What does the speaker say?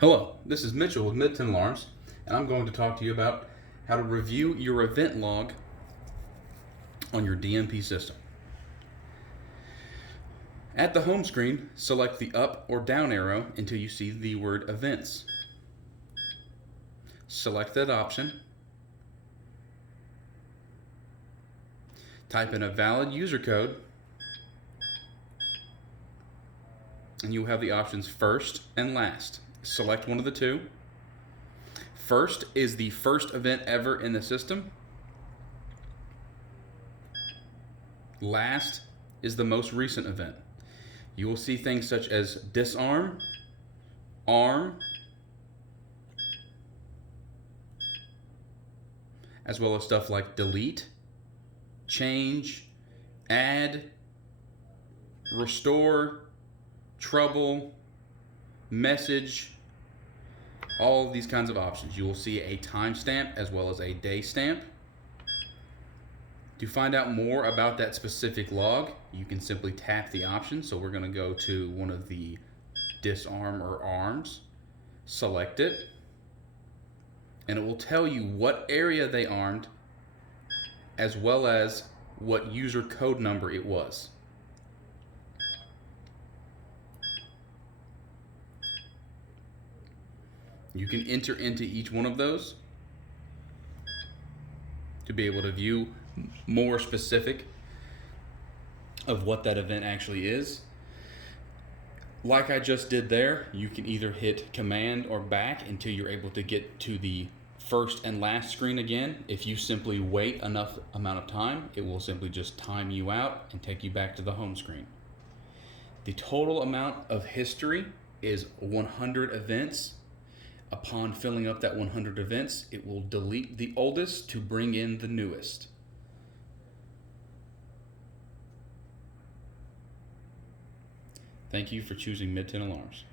Hello, this is Mitchell with MidTenn Alarms, and I'm going to talk to you about how to review your event log on your DMP system. At the home screen, select the up or down arrow until you see the word Events. Select that option. Type in a valid user code, and you will have the options first and last. Select one of the two. First is the first event ever in the system. Last is the most recent event. You will see things such as disarm, arm, as well as stuff like delete, change, add, restore, trouble, message, all of these kinds of options. You will see a timestamp as well as a day stamp. To find out more about that specific log, you can simply tap the option. So we're going to go to one of the disarm or arms, select it, and it will tell you what area they armed as well as what user code number it was. You can enter into each one of those to be able to view more specific of what that event actually is. Like I just did there, you can either hit command or back until you're able to get to the first and last screen again. If you simply wait enough amount of time, it will simply just time you out and take you back to the home screen. The total amount of history is 100 events. Upon filling up that 100 events, it will delete the oldest to bring in the newest. Thank you for choosing MidTenn Alarms.